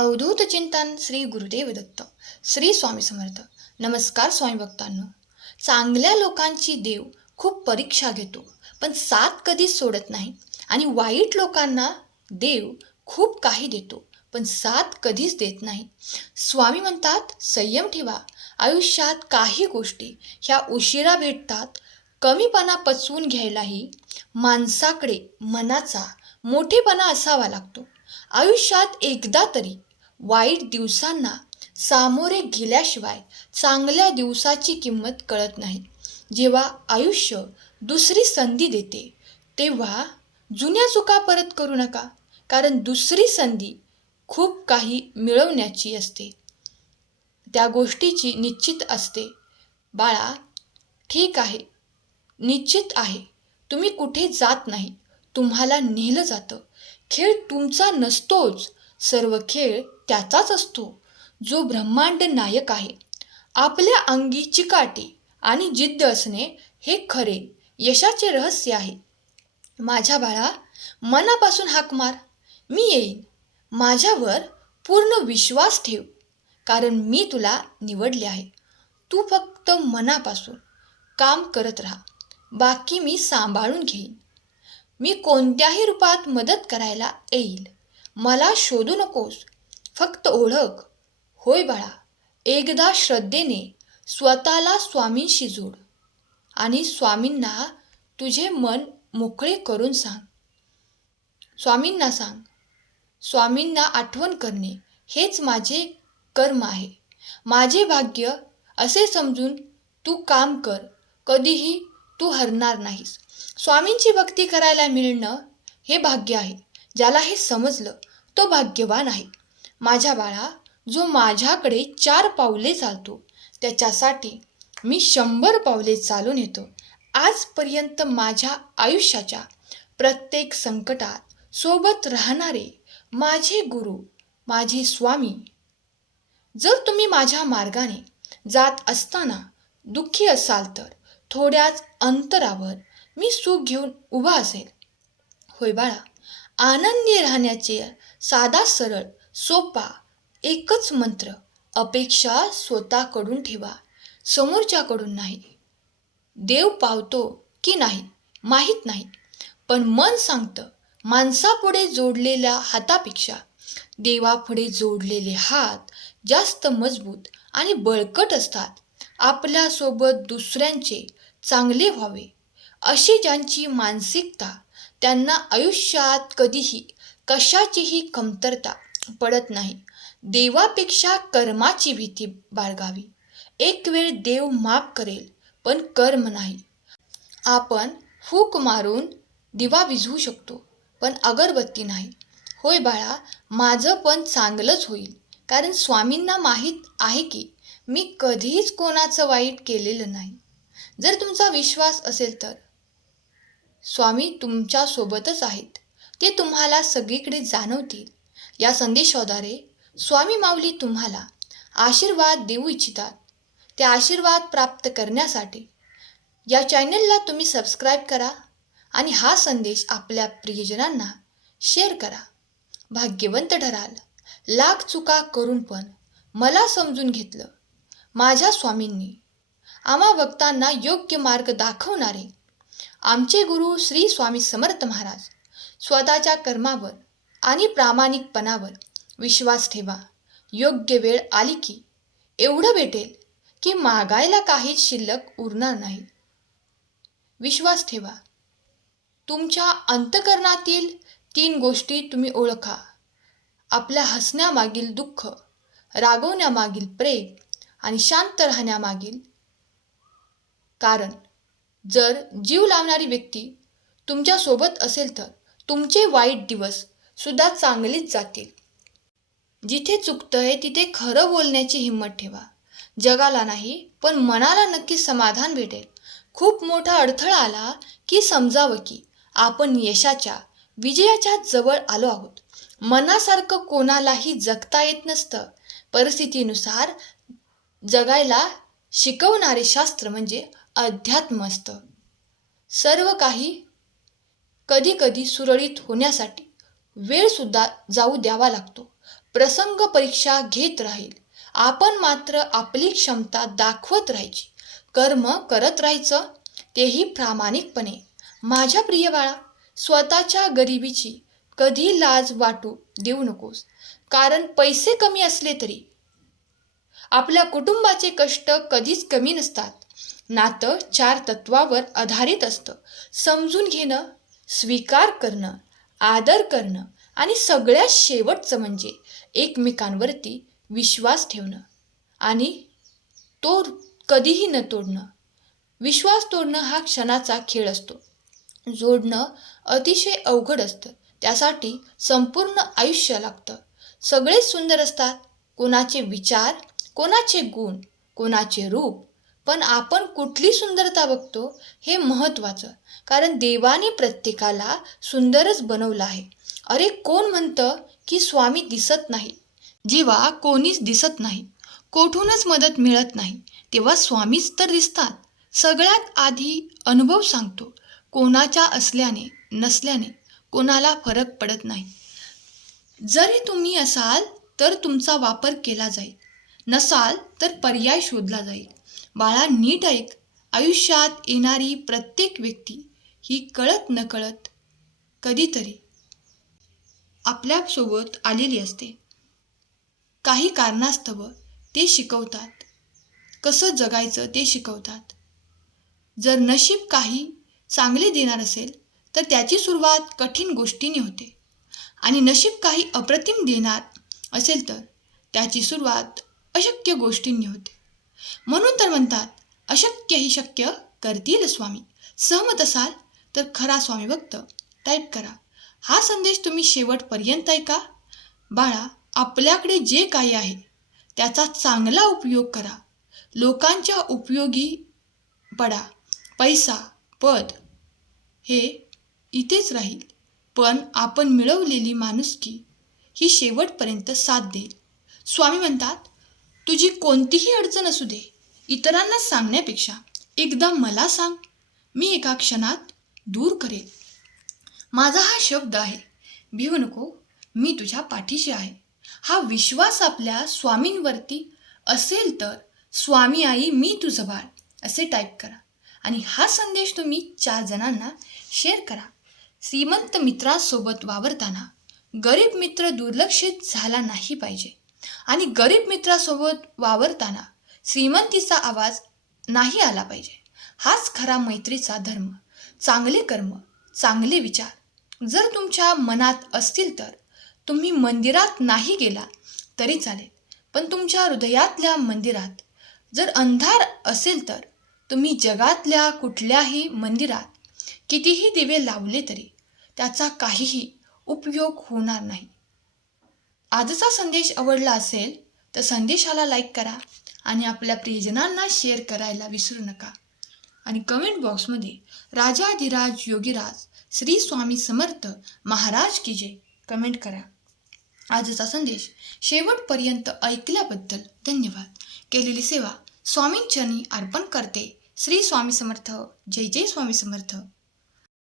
अवधूत चिंतन श्री गुरुदेव दत्त. श्री स्वामी समर्थ. नमस्कार स्वामी भक्तांनो. चांगल्या लोकांची देव खूप परीक्षा घेतो, पण साथ कधीच सोडत नाही. आणि वाईट लोकांना देव खूप काही देतो, पण साथ कधीच देत नाही. स्वामी म्हणतात, संयम ठेवा. आयुष्यात काही गोष्टी ह्या उशिरा भेटतात. कमीपणा पचवून घ्यायलाही माणसाकडे मनाचा मोठेपणा असावा लागतो. आयुष्यात एकदा तरी वाईट दिवसांना सामोरे गेल्याशिवाय चांगल्या दिवसाची किंमत कळत नाही. जेव्हा आयुष्य दुसरी संधी देते तेव्हा जुन्या चुका परत करू नका, कारण दुसरी संधी खूप काही मिळवण्याची असते. त्या गोष्टीची निश्चित असते. बाळा, ठीक आहे, निश्चित आहे, तुम्ही कुठे जात नाही, तुम्हाला नेलं जातं. खेळ तुमचा नसतोच, सर्व खेळ त्याचाच असतो, जो ब्रह्मांड नायक आहे. आपल्या अंगी चिकाटी आणि जिद्द असणे हे खरे यशाचे रहस्य आहे. माझ्या बाळा, मनापासून हाक मार, मी येईन. माझ्यावर पूर्ण विश्वास ठेव, कारण मी तुला निवडले आहे. तू फक्त मनापासून काम करत राहा, बाकी मी सांभाळून घेईन. मी कोणत्याही रूपात मदत करायला येईल. मला शोधू नकोस, फक्त ओळख. होय बाळा, एकदा श्रद्धेने स्वतःला स्वामींशी जोड आणि स्वामींना तुझे मन मोकळे करून सांग. स्वामींना सांग, स्वामींना आठवण करणे हेच माझे कर्म आहे, माझे भाग्य असे समजून तू काम कर. कधीही तू हरणार नाहीस. स्वामींची भक्ती करायला मिळणं हे भाग्य आहे. ज्याला हे समजलं तो भाग्यवान आहे. माझ्या बाळा, जो माझ्याकडे 4 पावले चालतो त्याच्यासाठी मी 100 पावले चालून येतो. आजपर्यंत माझ्या आयुष्याच्या प्रत्येक संकटात सोबत राहणारे माझे गुरु, माझे स्वामी. जर तुम्ही माझ्या मार्गाने जात असताना दुःखी असाल तर थोड्याच अंतरावर मी सुख घेऊन उभा असेल. होय बाळा, आनंदी राहण्याचे साधा सरळ सोपा एकच मंत्र, अपेक्षा स्वतःकडून ठेवा, समोरच्याकडून नाही. देव पावतो की नाही माहीत नाही, पण मन सांगतं, माणसापुढे जोडलेल्या हातापेक्षा देवापुढे जोडलेले हात जास्त मजबूत आणि बळकट असतात. आपल्यासोबत दुसऱ्यांचे चांगले व्हावे अशी ज्यांची मानसिकता, त्यांना आयुष्यात कधीही कशाचीही कमतरता पडत नाही. देवापेक्षा कर्माची भीती बाळगावी. एक वेळ देव माफ करेल, पण कर्म नाही. आपण फूक मारून दिवा विझवू शकतो, पण अगरबत्ती नाही. होय बाळा, माझं पण चांगलंच होईल, कारण स्वामींना माहीत आहे की मी कधीच कोणाचं वाईट केलेलं नाही. जर तुमचा विश्वास असेल तर स्वामी तुमच्यासोबतच आहेत. ते तुम्हाला सगळीकडे जाणवतील. या संदेशाद्वारे स्वामी माऊली तुम्हाला आशीर्वाद देऊ इच्छितात. ते आशीर्वाद प्राप्त करण्यासाठी या चॅनलला तुम्ही सबस्क्राईब करा आणि हा संदेश आपल्या प्रियजनांना शेअर करा. भाग्यवंत ठराल. लाख चुका करून पण मला समजून घेतलं. माझ्या स्वामींनी आम्हा भक्तांना योग्य मार्ग दाखवणारे आमचे गुरु श्री स्वामी समर्थ महाराज. स्वतःच्या कर्मावर आणि प्रामाणिकपणावर विश्वास ठेवा. योग्य वेळ आली की एवढं भेटेल की मागायला काहीच शिल्लक उरणार नाही. विश्वास ठेवा. तुमच्या अंतःकरणातील 3 गोष्टी तुम्ही ओळखा. आपल्या हसण्यामागील दुःख, रागवण्यामागील प्रेम आणि शांत राहण्यामागील कारण. जर जीव लावणारी व्यक्ती तुमच्यासोबत असेल तर तुमचे वाईट दिवस सुद्धा चांगलीच जातील. जिथे चुकतंय तिथे खरं बोलण्याची हिंमत ठेवा. जगाला नाही पण मनाला नक्की समाधान भेटेल. खूप मोठा अडथळा आला की समजावं की आपण यशाच्या, विजयाच्या जवळ आलो आहोत. मनासारखं कोणालाही जगता येत नसतं. परिस्थितीनुसार जगायला शिकवणारे शास्त्र म्हणजे अध्यात्म असतं. सर्व काही कधी कधी सुरळीत होण्यासाठी वेळ सुद्धा जाऊ द्यावा लागतो, प्रसंग परीक्षा घेत राहील. आपण मात्र आपली क्षमता दाखवत राहायची. कर्म करत राहायचं, तेही प्रामाणिकपणे. माझ्या प्रिय बाळा, स्वतःच्या गरिबीची कधी लाज वाटू देऊ नकोस. कारण पैसे कमी असले तरी आपल्या कुटुंबाचे कष्ट कधीच कमी नसतात. नातं 4 तत्वावर आधारित असतं. समजून घेणं, स्वीकार करणं, आदर करणं आणि सगळ्यात शेवटचं म्हणजे एकमेकांवरती विश्वास ठेवणं आणि तो कधीही न तोडणं. विश्वास तोडणं हा क्षणाचा खेळ असतो. जोडणं अतिशय अवघड असतं. त्यासाठी संपूर्ण आयुष्य लागतं. सगळेच सुंदर असतात. कोणाचे विचार, कोणाचे गुण, कोणाचे रूप. पण आपण कुठली सुंदरता बघतो हे महत्त्वाचं. कारण देवाने प्रत्येकाला सुंदरच बनवलं आहे. अरे, कोण म्हणतं की स्वामी दिसत नाही? जेव्हा कोणीच दिसत नाही, कोठूनच मदत मिळत नाही, तेव्हा स्वामीच तर दिसतात. सगळ्यात आधी अनुभव सांगतो. कोणाच्या असल्याने नसल्याने कोणाला फरक पडत नाही. जरी तुम्ही असाल तर तुमचा वापर केला जाईल, नसाल तर पर्याय शोधला जाईल. बाळा, नीट ऐक. आयुष्यात येणारी प्रत्येक व्यक्ती ही कळत नकळत कधीतरी आपल्यासोबत आलेली असते. काही कारणास्तव ते शिकवतात, कसं जगायचं ते शिकवतात. जर नशीब काही चांगले देणार असेल तर त्याची सुरुवात कठीण गोष्टीने होते आणि नशीब काही अप्रतिम देणार असेल तर त्याची सुरुवात अशक्य गोष्टींनी होते. म्हणून तर म्हणतात, अशक्य ही शक्य करतील स्वामी. सहमत असाल तर खरा स्वामी भक्त टाईप करा. हा संदेश तुम्ही शेवटपर्यंत ऐका. बाळा, आपल्याकडे जे काही आहे त्याचा चांगला उपयोग करा. लोकांच्या उपयोगी पडा. पैसा, पद हे इथेच राहील, पण आपण मिळवलेली माणुसकी ही शेवटपर्यंत साथ देईल. स्वामी म्हणतात, तुझी कोणतीही अडचण असू दे, इतरांना सांगण्यापेक्षा एकदा मला सांग, मी एका क्षणात दूर करेल. माझा हा शब्द आहे, भिवू नको, मी तुझ्या पाठीशी आहे. हा विश्वास आपल्या स्वामींवरती असेल तर स्वामी आई मी तुझं बाळ असे टाईप करा आणि हा संदेश तुम्ही 4 जणांना शेअर करा. श्रीमंत मित्रासोबत वावरताना गरीब मित्र दुर्लक्षित झाला नाही पाहिजे आणि गरीब मित्रासोबत वावरताना श्रीमंतीचा आवाज नाही आला पाहिजे. हाच खरा मैत्रीचा धर्म. चांगले कर्म, चांगले विचार जर तुमच्या मनात असतील तर तुम्ही मंदिरात नाही गेला तरी चालेल, पण तुमच्या हृदयातल्या मंदिरात जर अंधार असेल तर तुम्ही जगातल्या कुठल्याही मंदिरात कितीही दिवे लावले तरी त्याचा काहीही उपयोग होणार नाही. आजचा संदेश आवडला असेल तर संदेशाला लाईक करा आणि आपल्या प्रियजनांना शेअर करायला विसरू नका. आणि कमेंट बॉक्समध्ये राजाधिराज योगीराज श्री स्वामी समर्थ महाराज की जय कमेंट करा. आजचा संदेश शेवटपर्यंत ऐकल्याबद्दल धन्यवाद. केलेली सेवा स्वामींचरणी अर्पण करते. श्री स्वामी समर्थ. जय जय स्वामी समर्थ.